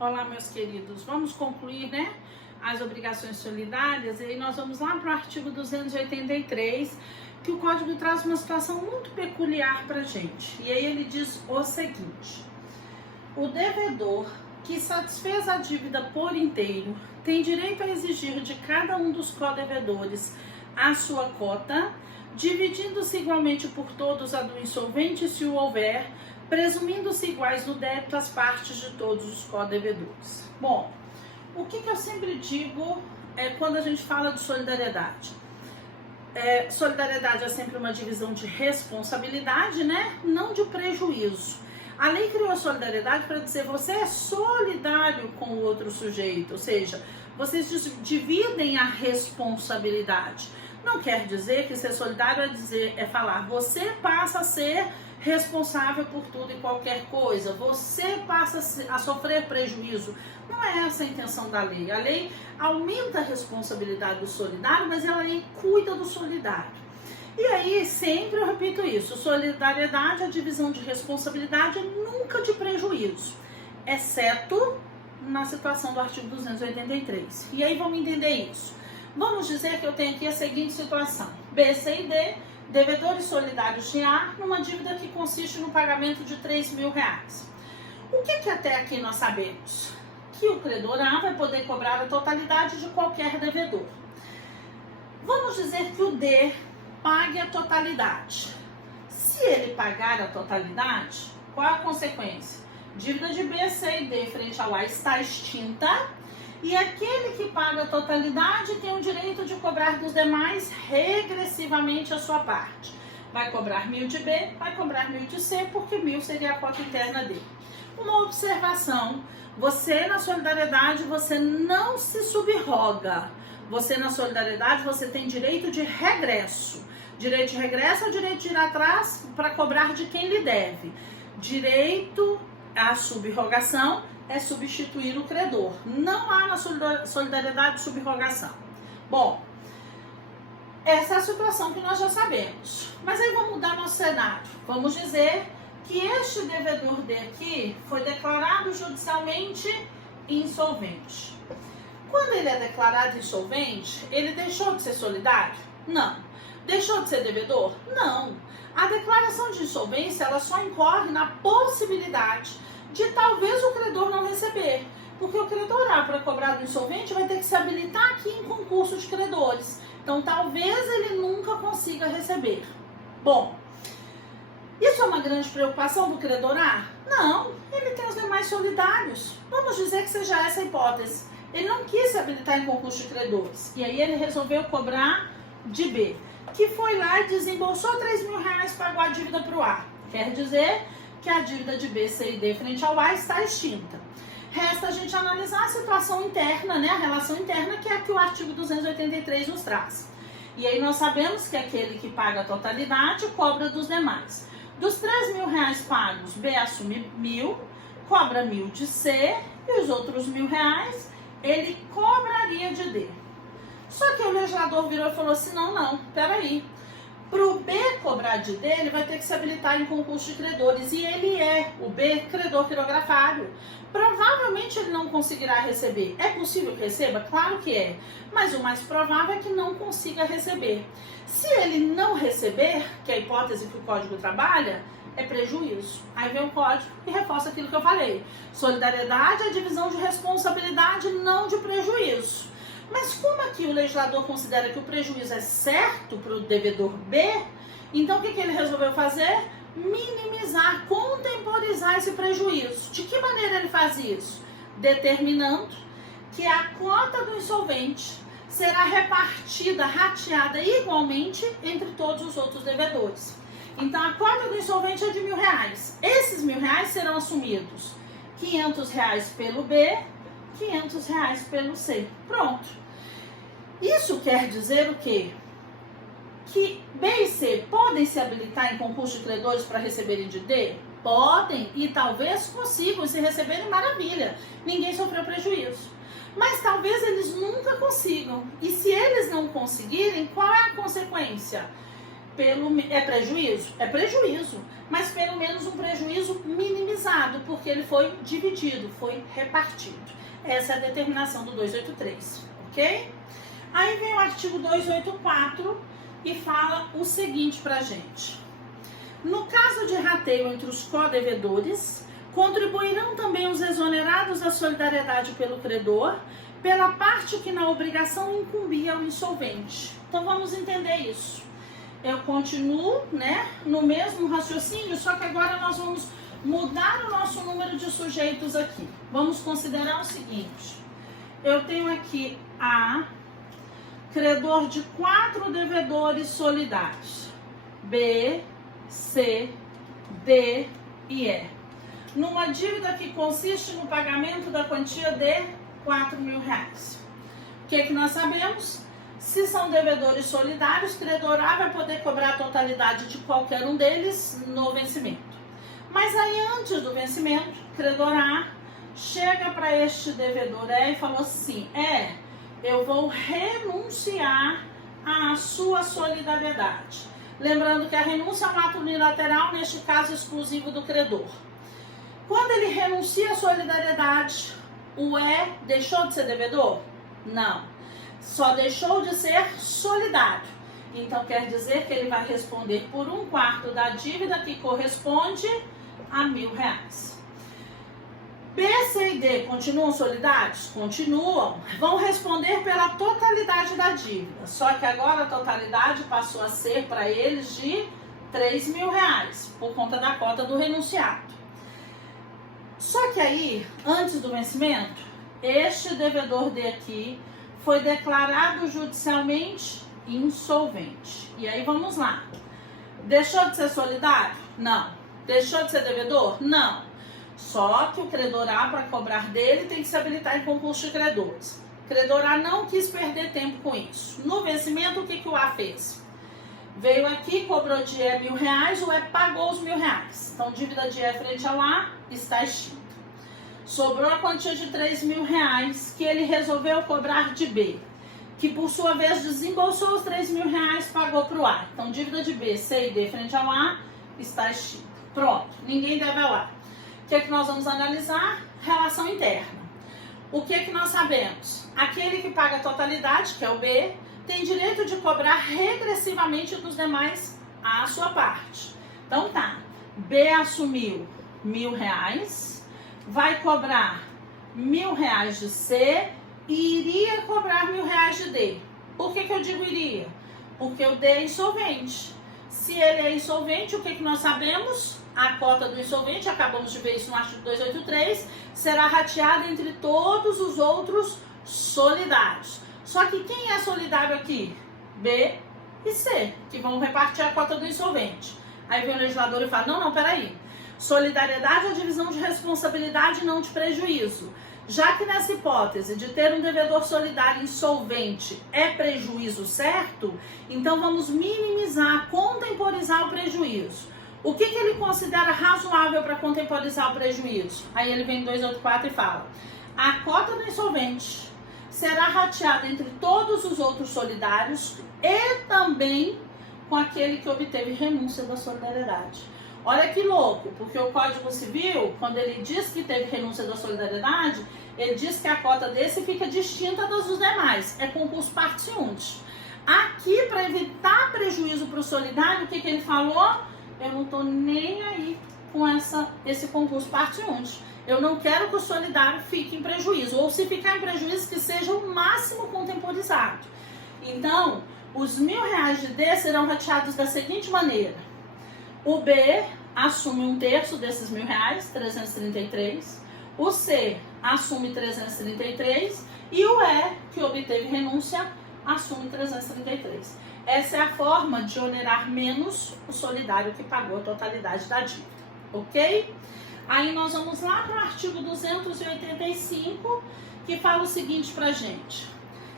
Olá, meus queridos. Vamos concluir, as obrigações solidárias. E aí nós vamos lá para o artigo 283, que o Código traz uma situação muito peculiar para a gente. E aí ele diz o seguinte: o devedor que satisfez a dívida por inteiro tem direito a exigir de cada um dos codevedores a sua cota, dividindo-se igualmente por todos a do insolvente, se o houver, presumindo-se iguais no débito as partes de todos os codevedores. Bom, o que eu sempre digo quando a gente fala de solidariedade? Solidariedade é sempre uma divisão de responsabilidade, não de prejuízo. A lei criou a solidariedade para dizer você é solidário com o outro sujeito, ou seja, vocês dividem a responsabilidade. Não quer dizer que ser solidário é falar você passa a ser responsável por tudo e qualquer coisa, você passa a sofrer prejuízo. Não é essa a intenção da lei. A lei aumenta a responsabilidade do solidário, mas ela cuida do solidário. E aí, sempre eu repito isso, solidariedade é a divisão de responsabilidade, nunca de prejuízo, exceto na situação do artigo 283. E aí vamos entender isso. Vamos dizer que eu tenho aqui a seguinte situação: B, C e D, devedores solidários de A, numa dívida que consiste no pagamento de R$3.000. O que até aqui nós sabemos? Que o credor A vai poder cobrar a totalidade de qualquer devedor. Vamos dizer que o D pague a totalidade. Se ele pagar a totalidade, qual a consequência? Dívida de B, C e D frente ao A está extinta, e aquele que paga a totalidade tem o direito de cobrar dos demais regressivamente a sua parte. Vai cobrar 1.000 de B, vai cobrar 1.000 de C, porque 1.000 seria a cota interna dele. Uma observação: você na solidariedade, você não se subroga. Você na solidariedade, você tem direito de regresso. Direito de regresso é o direito de ir atrás para cobrar de quem lhe deve. Direito à subrogação é substituir o credor. Não há na solidariedade subrogação. Bom, essa é a situação que nós já sabemos. Mas aí vamos mudar nosso cenário. Vamos dizer que este devedor D aqui foi declarado judicialmente insolvente. Quando ele é declarado insolvente, ele deixou de ser solidário? Não. Deixou de ser devedor? Não. A declaração de insolvência, ela só incorre na possibilidade de talvez o credor não receber. Porque o credor A, para cobrar do insolvente, vai ter que se habilitar aqui em concurso de credores. Então, talvez ele nunca consiga receber. Bom, isso é uma grande preocupação do credor A? Não. Ele tem os demais solidários. Vamos dizer que seja essa a hipótese. Ele não quis se habilitar em concurso de credores. E aí ele resolveu cobrar de B, que foi lá e desembolsou R$3.000, pagou a dívida para o A. Quer dizer que a dívida de B, C e D frente ao A está extinta. Resta a gente analisar a situação interna, a relação interna, que é a que o artigo 283 nos traz. E aí nós sabemos que aquele que paga a totalidade cobra dos demais. Dos R$3.000 pagos, B assume 1.000, cobra 1.000 de C e os outros R$1.000 ele cobraria de D. Só que o legislador virou e falou assim: não, peraí. Para o B cobrar de D, ele vai ter que se habilitar em concurso de credores. E ele o B, credor pirografário. Provavelmente ele não conseguirá receber. É possível que receba? Claro que é. Mas o mais provável é que não consiga receber. Se ele não receber, que é a hipótese que o Código trabalha, é prejuízo. Aí vem o Código e reforça aquilo que eu falei. Solidariedade é divisão de responsabilidade, não de prejuízo. Mas como aqui o legislador considera que o prejuízo é certo para o devedor B, então o que ele resolveu fazer? Minimizar, contemporizar esse prejuízo. De que maneira ele faz isso? Determinando que a cota do insolvente será repartida, rateada igualmente entre todos os outros devedores. Então a cota do insolvente é de R$1.000. Esses R$1.000 serão assumidos R$500 pelo B, R$500 pelo C. Pronto. Isso quer dizer o quê? Que B e C podem se habilitar em concurso de credores para receberem de D? Podem, e talvez consigam. Se receberem, maravilha. Ninguém sofreu prejuízo. Mas talvez eles nunca consigam. E se eles não conseguirem, qual é a consequência? É prejuízo? É prejuízo, mas pelo menos um prejuízo minimizado, porque ele foi dividido, foi repartido. Essa é a determinação do 283, ok? Aí vem o artigo 284 e fala o seguinte pra gente. No caso de rateio entre os codevedores, contribuirão também os exonerados da solidariedade pelo credor, pela parte que na obrigação incumbia ao insolvente. Então vamos entender isso. Eu continuo, né, no mesmo raciocínio, só que agora nós vamos mudar o nosso número de sujeitos aqui. Vamos considerar o seguinte. Eu tenho aqui A, credor de 4 devedores solidários. B, C, D e E. Numa dívida que consiste no pagamento da quantia de R$4.000. O que nós sabemos? Se são devedores solidários, credor A vai poder cobrar a totalidade de qualquer um deles no vencimento. Mas aí, antes do vencimento, credor A chega para este devedor E e falou assim: eu vou renunciar à sua solidariedade. Lembrando que a renúncia é um ato unilateral, neste caso exclusivo do credor. Quando ele renuncia à solidariedade, o E deixou de ser devedor? Não. Só deixou de ser solidário. Então quer dizer que ele vai responder por 1/4 da dívida, que corresponde a R$1.000. B, C e D continuam solidários? Continuam. Vão responder pela totalidade da dívida. Só que agora a totalidade passou a ser para eles de R$3.000, por conta da cota do renunciado. Só que aí, antes do vencimento, este devedor D aqui foi declarado judicialmente insolvente. E aí vamos lá. Deixou de ser solidário? Não. Deixou de ser devedor? Não. Só que o credor A, para cobrar dele, tem que se habilitar em concurso de credores. O credor A não quis perder tempo com isso. No vencimento, o que o A fez? Veio aqui, cobrou de E R$1.000, o E pagou os R$1.000. Então, dívida de E frente ao A está extinta. Sobrou a quantia de R$3.000 que ele resolveu cobrar de B, que por sua vez desembolsou os R$3.000, pagou para o A. Então, dívida de B, C e D frente ao A está extinta. Pronto, ninguém deve ao A. O que nós vamos analisar? Relação interna. O que nós sabemos? Aquele que paga a totalidade, que é o B, tem direito de cobrar regressivamente dos demais a sua parte. Então tá, B assumiu R$1.000, vai cobrar R$1.000 de C e iria cobrar R$1.000 de D. Por que eu digo iria? Porque o D é insolvente. Se ele é insolvente, o que nós sabemos? A cota do insolvente, acabamos de ver isso no artigo 283, será rateada entre todos os outros solidários. Só que quem é solidário aqui? B e C, que vão repartir a cota do insolvente. Aí vem o legislador e fala, não, peraí. Solidariedade é a divisão de responsabilidade e não de prejuízo. Já que nessa hipótese de ter um devedor solidário insolvente é prejuízo certo, então vamos minimizar, contemporizar o prejuízo. O que ele considera razoável para contemporizar o prejuízo? Aí ele vem em 284 e fala, a cota do insolvente será rateada entre todos os outros solidários e também com aquele que obteve renúncia da solidariedade. Olha que louco, porque o Código Civil, quando ele diz que teve renúncia da solidariedade, ele diz que a cota desse fica distinta das dos demais, é concurso partiunt. Aqui, para evitar prejuízo para o solidário, o que ele falou? Eu não estou nem aí com esse concurso partiunt. Eu não quero que o solidário fique em prejuízo, ou se ficar em prejuízo, que seja o máximo contemporizado. Então, os R$1.000 de D serão rateados da seguinte maneira. O B assume 1/3 desses R$1.000, 333. O C assume 333. E o E, que obteve renúncia, assume 333. Essa é a forma de onerar menos o solidário que pagou a totalidade da dívida. Ok? Aí nós vamos lá para o artigo 285, que fala o seguinte pra gente.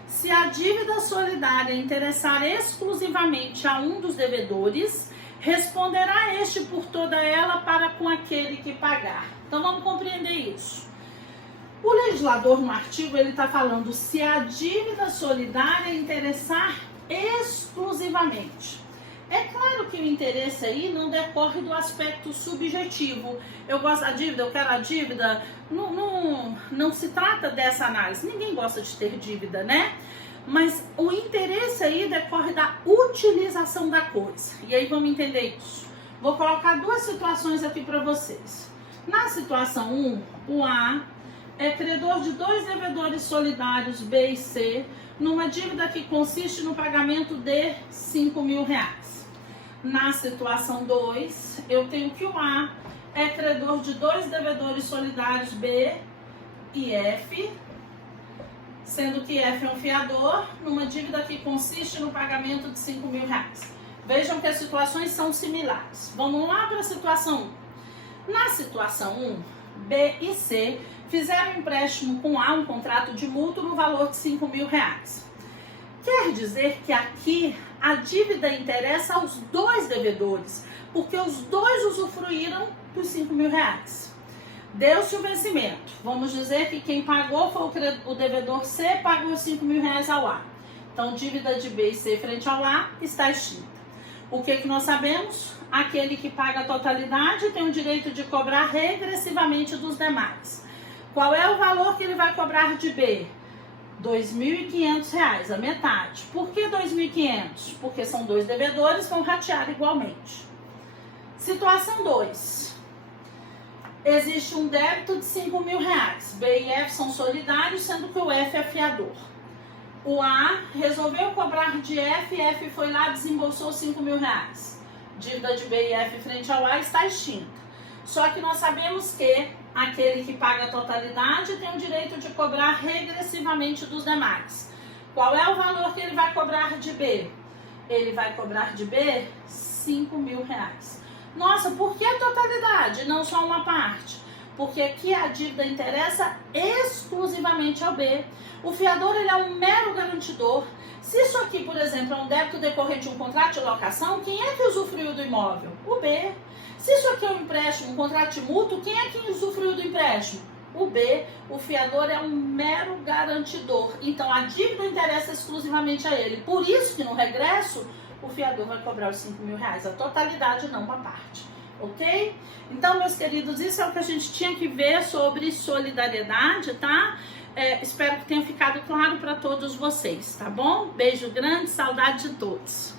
Se a dívida solidária interessar exclusivamente a um dos devedores, responderá este por toda ela para com aquele que pagar. Então vamos compreender isso. O legislador no artigo ele está falando se a dívida solidária interessar exclusivamente. É claro que o interesse aí não decorre do aspecto subjetivo. Eu gosto da dívida, eu quero a dívida. Não se trata dessa análise. Ninguém gosta de ter dívida, né? Mas o interesse aí decorre da utilização da coisa. E aí vamos entender isso. Vou colocar duas situações aqui para vocês. Na situação 1, o A é credor de dois devedores solidários, B e C, numa dívida que consiste no pagamento de R$5.000. Na situação 2, eu tenho que o A é credor de dois devedores solidários, B e F, sendo que F é um fiador, numa dívida que consiste no pagamento de R$5.000. Vejam que as situações são similares. Vamos lá para a situação 1. Na situação 1, B e C fizeram um empréstimo com A, um contrato de mútuo no valor de R$5.000. Quer dizer que aqui a dívida interessa aos dois devedores, porque os dois usufruíram dos R$5.000. Deu-se o vencimento. Vamos dizer que quem pagou foi o devedor C, pagou R$5.000 ao A. Então, dívida de B e C frente ao A está extinta. O que nós sabemos? Aquele que paga a totalidade tem o direito de cobrar regressivamente dos demais. Qual é o valor que ele vai cobrar de B? R$2.500, a metade. Por que 2.500? Porque são dois devedores, vão ratear igualmente. Situação 2. Existe um débito de R$5.000. B e F são solidários, sendo que o F é fiador. O A resolveu cobrar de F, F foi lá e desembolsou R$5.000. Dívida de B e F frente ao A está extinta. Só que nós sabemos que aquele que paga a totalidade tem o direito de cobrar regressivamente dos demais. Qual é o valor que ele vai cobrar de B? Ele vai cobrar de B R$5.000. Nossa, por que a totalidade, não só uma parte? Porque aqui a dívida interessa exclusivamente ao B. O fiador ele é um mero garantidor. Se isso aqui, por exemplo, é um débito decorrente de um contrato de locação, quem é que usufruiu do imóvel? O B. Se isso aqui é um empréstimo, um contrato de mútuo, quem é que usufruiu do empréstimo? O B. O fiador é um mero garantidor. Então, a dívida interessa exclusivamente a ele. Por isso que no regresso, o fiador vai cobrar os R$5.000. A totalidade, não uma parte. Ok? Então, meus queridos, isso é o que a gente tinha que ver sobre solidariedade, tá? Espero que tenha ficado claro para todos vocês, tá bom? Beijo grande, saudade de todos.